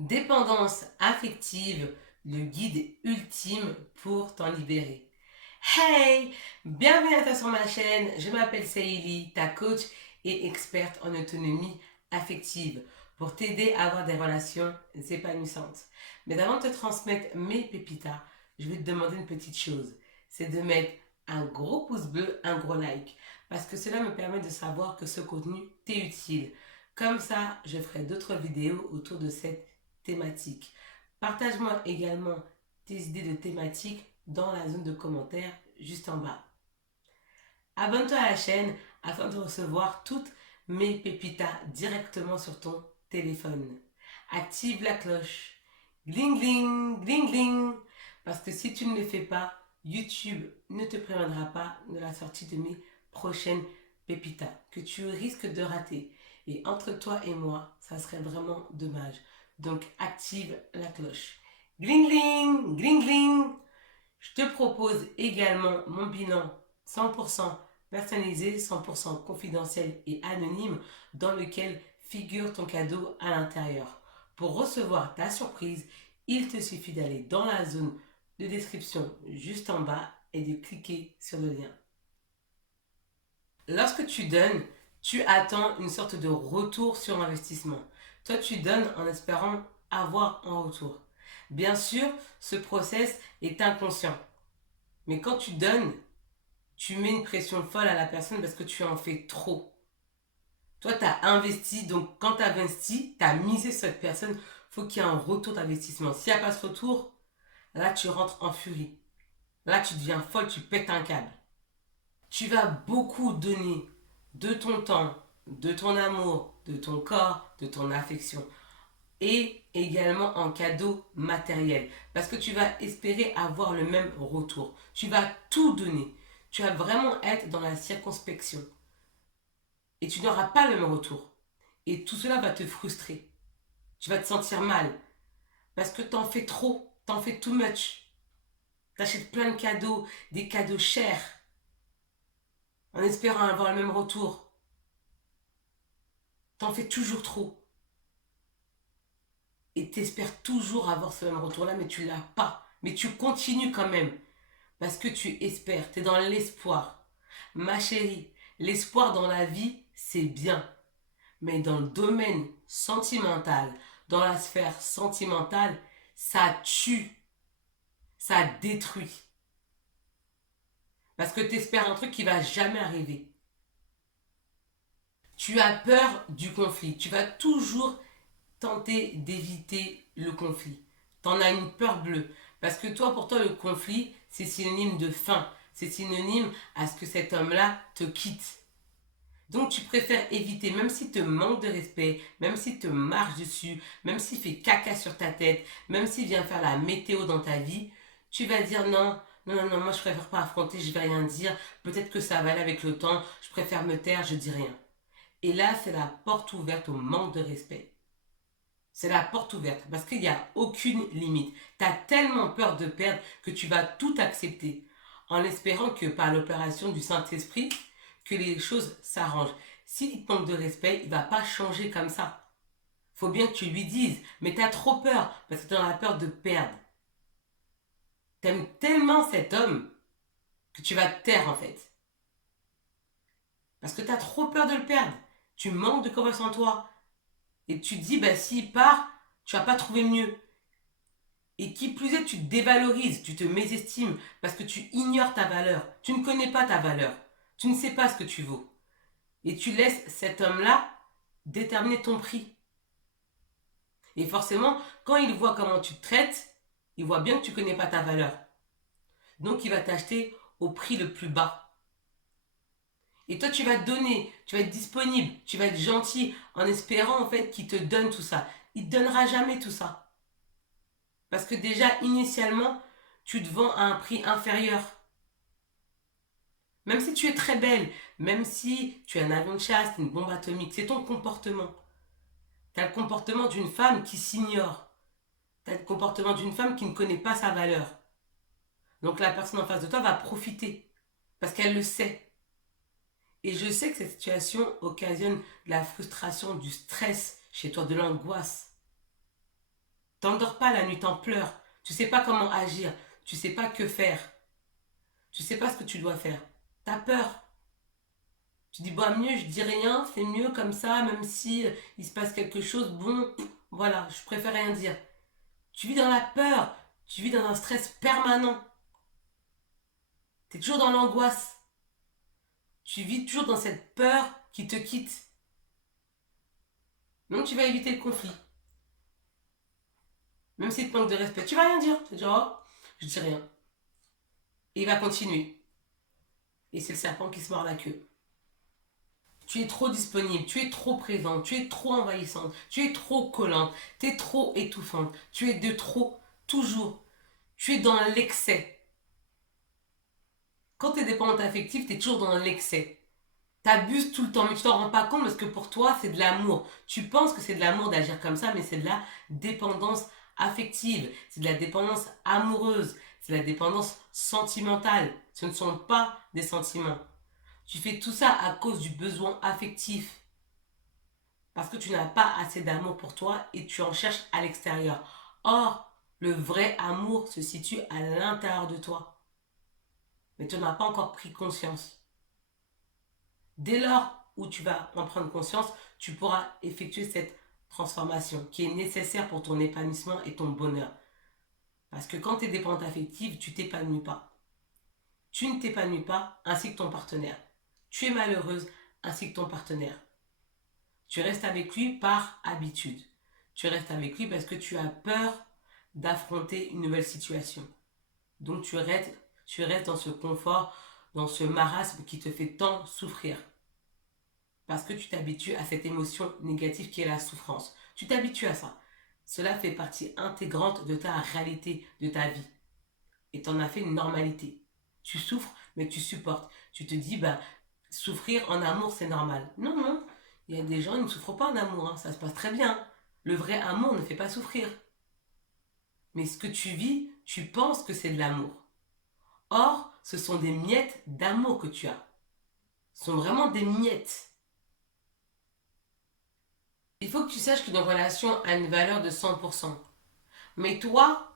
Dépendance affective, le guide ultime pour t'en libérer. Hey, bienvenue à toi sur ma chaîne, je m'appelle Saïli, ta coach et experte en autonomie affective pour t'aider à avoir des relations épanouissantes. Mais avant de te transmettre mes pépitas, je vais te demander une petite chose, c'est de mettre un gros pouce bleu, un gros like, parce que cela me permet de savoir que ce contenu t'est utile. Comme ça, je ferai d'autres vidéos autour de cette thématique. Partage-moi également tes idées de thématiques dans la zone de commentaires juste en bas. Abonne-toi à la chaîne afin de recevoir toutes mes pépitas directement sur ton téléphone. Active la cloche. Gling gling, gling gling. Parce que si tu ne le fais pas, YouTube ne te préviendra pas de la sortie de mes prochaines pépitas que tu risques de rater. Et entre toi et moi, ça serait vraiment dommage. Donc active la cloche. Gling gling, gling gling. Je te propose également mon bilan 100% personnalisé, 100% confidentiel et anonyme dans lequel figure ton cadeau à l'intérieur. Pour recevoir ta surprise, il te suffit d'aller dans la zone de description juste en bas et de cliquer sur le lien. Lorsque tu donnes, tu attends une sorte de retour sur investissement. Toi, tu donnes en espérant avoir un retour. Bien sûr, ce process est inconscient. Mais quand tu donnes, tu mets une pression folle à la personne parce que tu en fais trop. Toi, tu as investi, donc quand tu as investi, tu as misé sur cette personne, il faut qu'il y ait un retour d'investissement. S'il n'y a pas ce retour, là, tu rentres en furie. Là, tu deviens folle, tu pètes un câble. Tu vas beaucoup donner de ton temps, de ton amour, de ton corps, de ton affection. Et également en cadeau matériel. Parce que tu vas espérer avoir le même retour. Tu vas tout donner. Tu vas vraiment être dans la circonspection. Et tu n'auras pas le même retour. Et tout cela va te frustrer. Tu vas te sentir mal. Parce que t'en fais trop. T'en fais too much. T'achètes plein de cadeaux, des cadeaux chers, en espérant avoir le même retour. T'en fais toujours trop. Et t'espères toujours avoir ce même retour-là, mais tu l'as pas. Mais tu continues quand même. Parce que tu espères, tu es dans l'espoir. Ma chérie, l'espoir dans la vie, c'est bien. Mais dans le domaine sentimental, dans la sphère sentimentale, ça tue, ça détruit. Parce que tu espères un truc qui va jamais arriver. Tu as peur du conflit. Tu vas toujours tenter d'éviter le conflit. Tu en as une peur bleue. Parce que toi, pour toi, le conflit, c'est synonyme de fin. C'est synonyme à ce que cet homme-là te quitte. Donc tu préfères éviter, même s'il te manque de respect, même s'il te marche dessus, même s'il fait caca sur ta tête, même s'il vient faire la météo dans ta vie, tu vas dire non, non, non, non, moi je préfère pas affronter, je vais rien dire, peut-être que ça va aller avec le temps, je préfère me taire, je dis rien. Et là, c'est la porte ouverte au manque de respect. C'est la porte ouverte parce qu'il n'y a aucune limite. Tu as tellement peur de perdre que tu vas tout accepter en espérant que par l'opération du Saint-Esprit, que les choses s'arrangent. S'il te manque de respect, il ne va pas changer comme ça. Faut bien que tu lui dises, mais tu as trop peur parce que tu as peur de perdre. Tu aimes tellement cet homme que tu vas te taire en fait. Parce que tu as trop peur de le perdre. Tu manques de confiance en toi. Et tu te dis, bah, s'il part, tu vas pas trouver mieux. Et qui plus est, tu te dévalorises, tu te mésestimes parce que tu ignores ta valeur. Tu ne connais pas ta valeur. Tu ne sais pas ce que tu vaux. Et tu laisses cet homme-là déterminer ton prix. Et forcément, quand il voit comment tu te traites, il voit bien que tu ne connais pas ta valeur. Donc il va t'acheter au prix le plus bas. Et toi, tu vas te donner, tu vas être disponible, tu vas être gentil en espérant en fait qu'il te donne tout ça. Il ne te donnera jamais tout ça. Parce que déjà, initialement, tu te vends à un prix inférieur. Même si tu es très belle, même si tu es un avion de chasse, une bombe atomique, c'est ton comportement. Tu as le comportement d'une femme qui s'ignore. Tu as le comportement d'une femme qui ne connaît pas sa valeur. Donc la personne en face de toi va profiter parce qu'elle le sait. Et je sais que cette situation occasionne de la frustration, du stress chez toi, de l'angoisse. T'endors pas la nuit, t'en pleures. Tu sais pas comment agir. Tu sais pas que faire. Tu sais pas ce que tu dois faire. T'as peur. Tu dis, bah mieux, je dis rien, c'est mieux comme ça, même si il se passe quelque chose, bon, voilà, je préfère rien dire. Tu vis dans la peur, tu vis dans un stress permanent. Tu es toujours dans l'angoisse. Tu vis toujours dans cette peur qui te quitte. Donc tu vas éviter le conflit. Même s'il te manque de respect, tu vas rien dire. Tu vas dire, oh, je dis rien. Et il va continuer. Et c'est le serpent qui se mord la queue. Tu es trop disponible, tu es trop présente, tu es trop envahissante, tu es trop collante, tu es trop étouffante, tu es de trop, toujours. Tu es dans l'excès. Quand tu es dépendante affective, tu es toujours dans l'excès. T'abuses tout le temps, mais tu t'en rends pas compte parce que pour toi, c'est de l'amour. Tu penses que c'est de l'amour d'agir comme ça, mais c'est de la dépendance affective. C'est de la dépendance amoureuse. C'est de la dépendance sentimentale. Ce ne sont pas des sentiments. Tu fais tout ça à cause du besoin affectif. Parce que tu n'as pas assez d'amour pour toi et tu en cherches à l'extérieur. Or, le vrai amour se situe à l'intérieur de toi. Mais tu n'en as pas encore pris conscience. Dès lors où tu vas en prendre conscience, tu pourras effectuer cette transformation qui est nécessaire pour ton épanouissement et ton bonheur. Parce que quand tu es dépendante affective, tu t'épanouis pas. Tu ne t'épanouis pas ainsi que ton partenaire. Tu es malheureuse ainsi que ton partenaire. Tu restes avec lui par habitude. Tu restes avec lui parce que tu as peur d'affronter une nouvelle situation. Donc tu restes dans ce confort, dans ce marasme qui te fait tant souffrir. Parce que tu t'habitues à cette émotion négative qui est la souffrance. Tu t'habitues à ça. Cela fait partie intégrante de ta réalité, de ta vie. Et t'en as fait une normalité. Tu souffres, mais tu supportes. Tu te dis, bah, souffrir en amour, c'est normal. Non, non. Il y a des gens, ils ne souffrent pas en amour. Hein. Ça se passe très bien. Le vrai amour ne fait pas souffrir. Mais ce que tu vis, tu penses que c'est de l'amour. Or, ce sont des miettes d'amour que tu as. Ce sont vraiment des miettes. Il faut que tu saches qu'une relation a une valeur de 100%. Mais toi,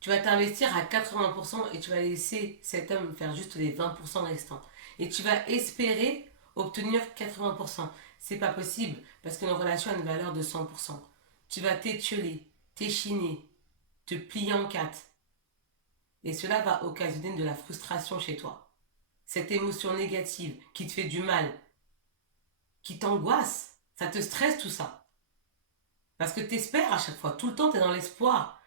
tu vas t'investir à 80% et tu vas laisser cet homme faire juste les 20% restants. Et tu vas espérer obtenir 80%. C'est pas possible parce qu'une relation a une valeur de 100%. Tu vas t'étioler, t'échiner, te plier en quatre. Et cela va occasionner de la frustration chez toi. Cette émotion négative qui te fait du mal, qui t'angoisse, ça te stresse tout ça. Parce que tu espères à chaque fois, tout le temps tu es dans l'espoir.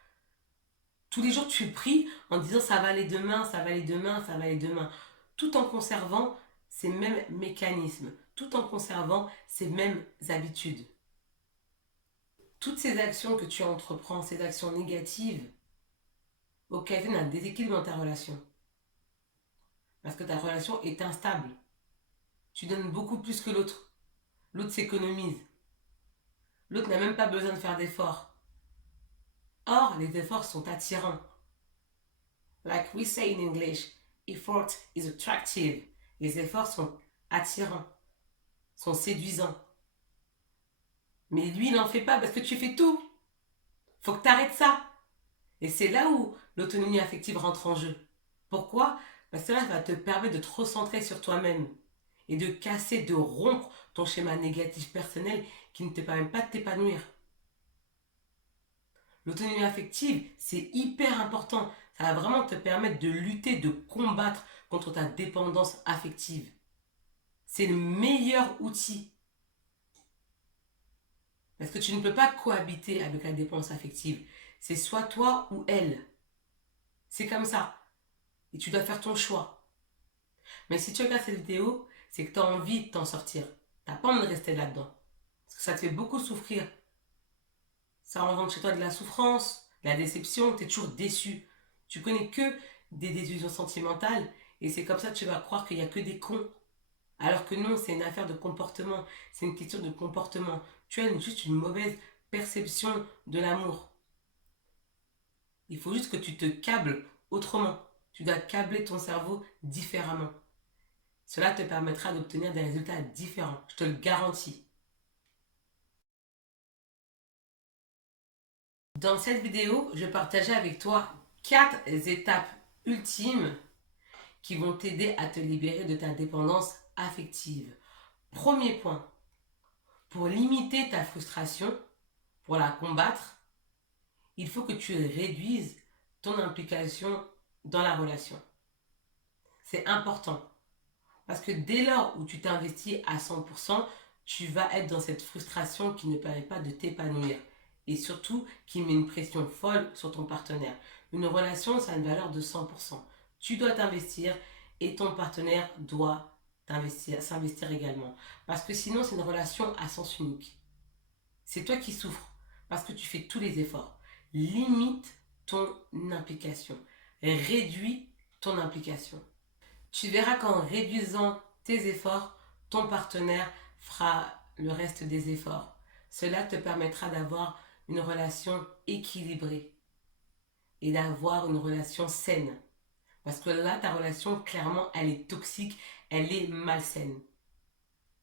Tous les jours tu pries en disant ça va aller demain, ça va aller demain, ça va aller demain. Tout en conservant ces mêmes mécanismes, tout en conservant ces mêmes habitudes. Toutes ces actions que tu entreprends, ces actions négatives, occasionnent un déséquilibre dans ta relation. Parce que ta relation est instable. Tu donnes beaucoup plus que l'autre. L'autre s'économise. L'autre n'a même pas besoin de faire d'efforts. Or, les efforts sont attirants. Like we say in English, effort is attractive. Les efforts sont attirants, sont séduisants. Mais lui, il n'en fait pas parce que tu fais tout. Faut que tu arrêtes ça. Et c'est là où l'autonomie affective rentre en jeu. Pourquoi? Parce que cela va te permettre de te recentrer sur toi-même et de casser, de rompre ton schéma négatif personnel qui ne te permet pas de t'épanouir. L'autonomie affective, c'est hyper important. Ça va vraiment te permettre de lutter, de combattre contre ta dépendance affective. C'est le meilleur outil. Parce que tu ne peux pas cohabiter avec la dépendance affective. C'est soit toi ou elle. C'est comme ça. Et tu dois faire ton choix. Mais si tu regardes cette vidéo, c'est que tu as envie de t'en sortir. Tu n'as pas envie de rester là-dedans. Parce que ça te fait beaucoup souffrir. Ça engendre chez toi de la souffrance, de la déception, tu es toujours déçu. Tu connais que des désillusions sentimentales et c'est comme ça que tu vas croire qu'il n'y a que des cons. Alors que non, c'est une affaire de comportement, c'est une question de comportement. Tu as juste une mauvaise perception de l'amour. Il faut juste que tu te câbles autrement. Tu dois câbler ton cerveau différemment. Cela te permettra d'obtenir des résultats différents, je te le garantis. Dans cette vidéo, je vais partager avec toi 4 étapes ultimes qui vont t'aider à te libérer de ta dépendance affective. Premier point, pour limiter ta frustration, pour la combattre, il faut que tu réduises ton implication dans la relation. C'est important parce que dès lors où tu t'investis à 100%, tu vas être dans cette frustration qui ne permet pas de t'épanouir et surtout qui met une pression folle sur ton partenaire. Une relation, ça a une valeur de 100%. Tu dois t'investir et ton partenaire doit s'investir également. Parce que sinon, c'est une relation à sens unique. C'est toi qui souffres parce que tu fais tous les efforts. Limite ton implication. Réduis ton implication. Tu verras qu'en réduisant tes efforts, ton partenaire fera le reste des efforts. Cela te permettra d'avoir une relation équilibrée et d'avoir une relation saine. Parce que là, ta relation, clairement, elle est toxique, elle est malsaine.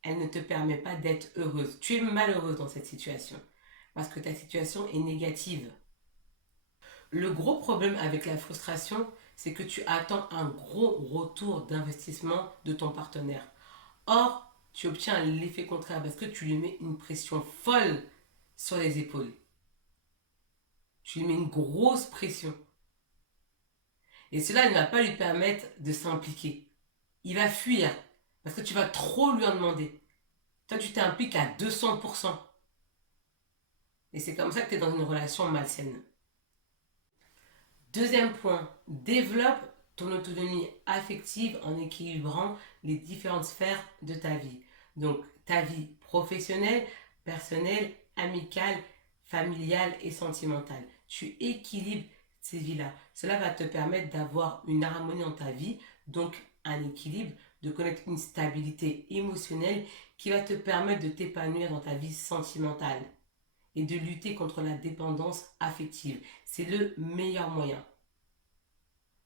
Elle ne te permet pas d'être heureuse. Tu es malheureuse dans cette situation parce que ta situation est négative. Le gros problème avec la frustration, c'est que tu attends un gros retour d'investissement de ton partenaire. Or, tu obtiens l'effet contraire parce que tu lui mets une pression folle sur les épaules. Tu lui mets une grosse pression. Et cela ne va pas lui permettre de s'impliquer. Il va fuir parce que tu vas trop lui en demander. Toi, tu t'impliques à 200%. Et c'est comme ça que tu es dans une relation malsaine. Deuxième point, développe ton autonomie affective en équilibrant les différentes sphères de ta vie. Donc, ta vie professionnelle, personnelle, amicale, familiale et sentimentale. Tu équilibres ces vies-là. Cela va te permettre d'avoir une harmonie dans ta vie, donc un équilibre, de connaître une stabilité émotionnelle qui va te permettre de t'épanouir dans ta vie sentimentale et de lutter contre la dépendance affective. C'est le meilleur moyen.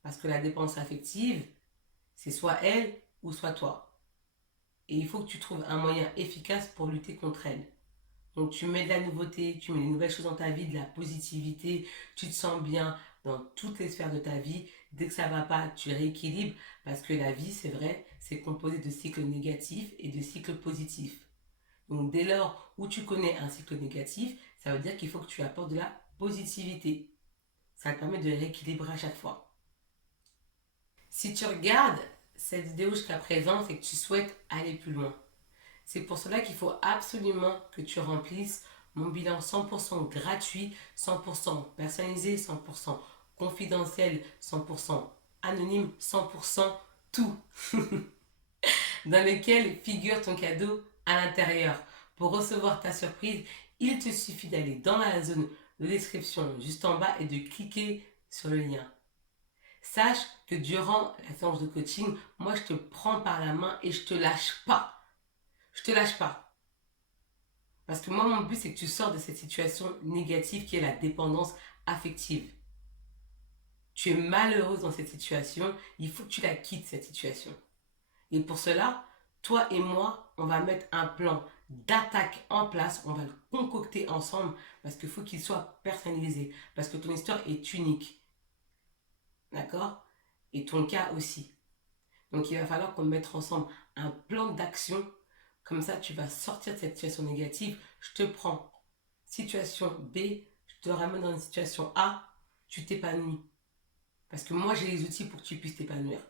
Parce que la dépendance affective, c'est soit elle ou soit toi. Et il faut que tu trouves un moyen efficace pour lutter contre elle. Donc tu mets de la nouveauté, tu mets des nouvelles choses dans ta vie, de la positivité, tu te sens bien dans toutes les sphères de ta vie. Dès que ça ne va pas, tu rééquilibres parce que la vie, c'est vrai, c'est composé de cycles négatifs et de cycles positifs. Donc dès lors où tu connais un cycle négatif, ça veut dire qu'il faut que tu apportes de la positivité. Ça te permet de rééquilibrer à chaque fois. Si tu regardes cette vidéo jusqu'à présent, c'est que tu souhaites aller plus loin. C'est pour cela qu'il faut absolument que tu remplisses mon bilan 100% gratuit, 100% personnalisé, 100% confidentiel, 100% anonyme, 100% tout. Dans lequel figure ton cadeau à l'intérieur. Pour recevoir ta surprise, il te suffit d'aller dans la zone de description juste en bas et de cliquer sur le lien. Sache que durant la séance de coaching, moi je te prends par la main et je te lâche pas. Je te lâche pas. Parce que moi mon but c'est que tu sors de cette situation négative qui est la dépendance affective. Tu es malheureuse dans cette situation, il faut que tu la quittes cette situation. Et pour cela, toi et moi, on va mettre un plan d'attaque en place, on va le concocter ensemble parce qu'il faut qu'il soit personnalisé, parce que ton histoire est unique. D'accord? Et ton cas aussi. Donc il va falloir qu'on mette ensemble un plan d'action. Comme ça, tu vas sortir de cette situation négative. Je te prends situation B, je te ramène dans une situation A, tu t'épanouis. Parce que moi, j'ai les outils pour que tu puisses t'épanouir.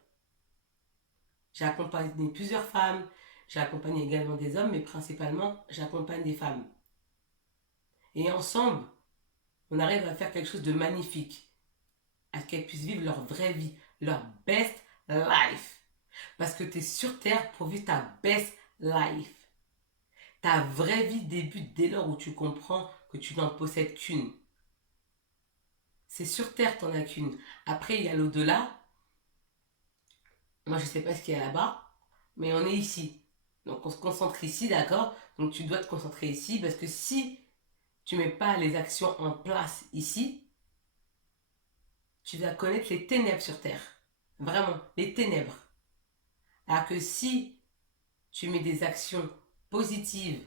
J'ai accompagné plusieurs femmes, j'ai accompagné également des hommes, mais principalement, j'accompagne des femmes. Et ensemble, on arrive à faire quelque chose de magnifique, à ce qu'elles puissent vivre leur vraie vie, leur best life. Parce que tu es sur Terre pour vivre ta best life. Ta vraie vie débute dès lors où tu comprends que tu n'en possèdes qu'une. C'est sur Terre, tu n'en as qu'une. Après, il y a l'au-delà. Moi, je ne sais pas ce qu'il y a là-bas, mais on est ici. Donc, on se concentre ici, d'accord? Donc, tu dois te concentrer ici parce que si tu ne mets pas les actions en place ici, tu vas connaître les ténèbres sur Terre. Vraiment, les ténèbres. Alors que si tu mets des actions positives,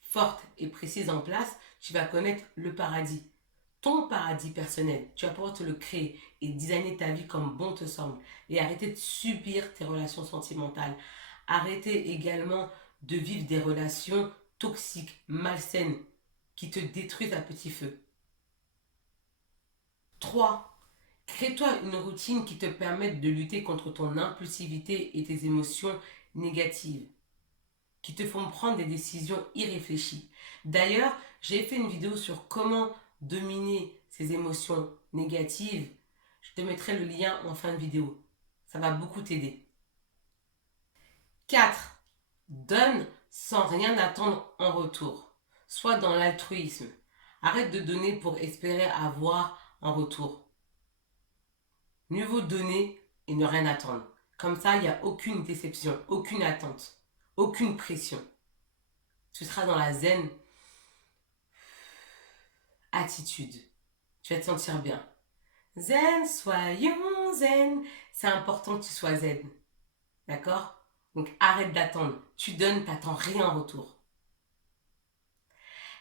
fortes et précises en place, tu vas connaître le paradis. ton paradis personnel. Tu vas pouvoir te le créer et designer ta vie comme bon te semble. Et arrêter de subir tes relations sentimentales. Arrêter également de vivre des relations toxiques, malsaines, qui te détruisent à petit feu. 3. Crée-toi une routine qui te permette de lutter contre ton impulsivité et tes émotions négatives, qui te font prendre des décisions irréfléchies. D'ailleurs, j'ai fait une vidéo sur comment dominer ces émotions négatives. Je te mettrai le lien en fin de vidéo. Ça va beaucoup t'aider. 4. Donne sans rien attendre en retour. Sois dans l'altruisme. Arrête de donner pour espérer avoir en retour. Mieux vaut donner et ne rien attendre. Comme ça, il n'y a aucune déception, aucune attente, aucune pression. Tu seras dans la zen attitude. Tu vas te sentir bien. Zen, soyons zen. C'est important que tu sois zen. D'accord? Donc arrête d'attendre. Tu donnes, tu n'attends rien en retour.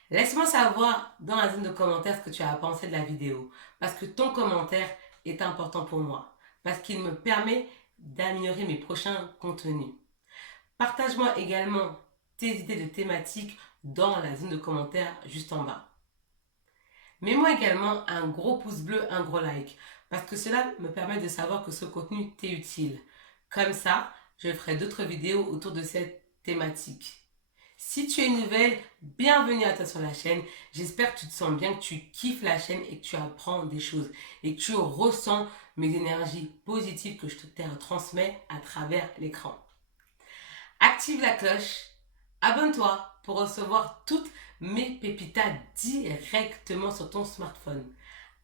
Laisse-moi savoir dans la zone de commentaires ce que tu as pensé de la vidéo. Parce que ton commentaire est important pour moi. Parce qu'il me permet d'améliorer mes prochains contenus. Partage-moi également tes idées de thématiques dans la zone de commentaires juste en bas. Mets-moi également un gros pouce bleu, un gros like. Parce que cela me permet de savoir que ce contenu t'est utile. Comme ça, je ferai d'autres vidéos autour de cette thématique. Si tu es nouvelle, bienvenue à toi sur la chaîne. J'espère que tu te sens bien, que tu kiffes la chaîne et que tu apprends des choses. Et que tu ressens mes énergies positives que je te transmets à travers l'écran. Active la cloche, abonne-toi pour recevoir toutes mes pépitas directement sur ton smartphone.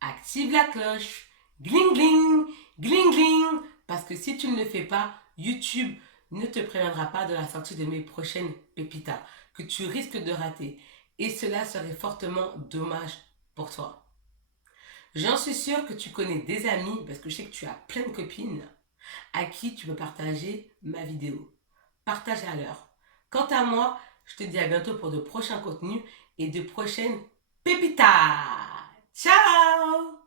Active la cloche, gling gling, gling gling, parce que si tu ne le fais pas, YouTube ne te préviendra pas de la sortie de mes prochaines pépitas que tu risques de rater. Et cela serait fortement dommage pour toi. J'en suis sûre que tu connais des amis, parce que je sais que tu as plein de copines, à qui tu peux partager ma vidéo. Partage à l'heure. Quant à moi, je te dis à bientôt pour de prochains contenus et de prochaines pépitas. Ciao!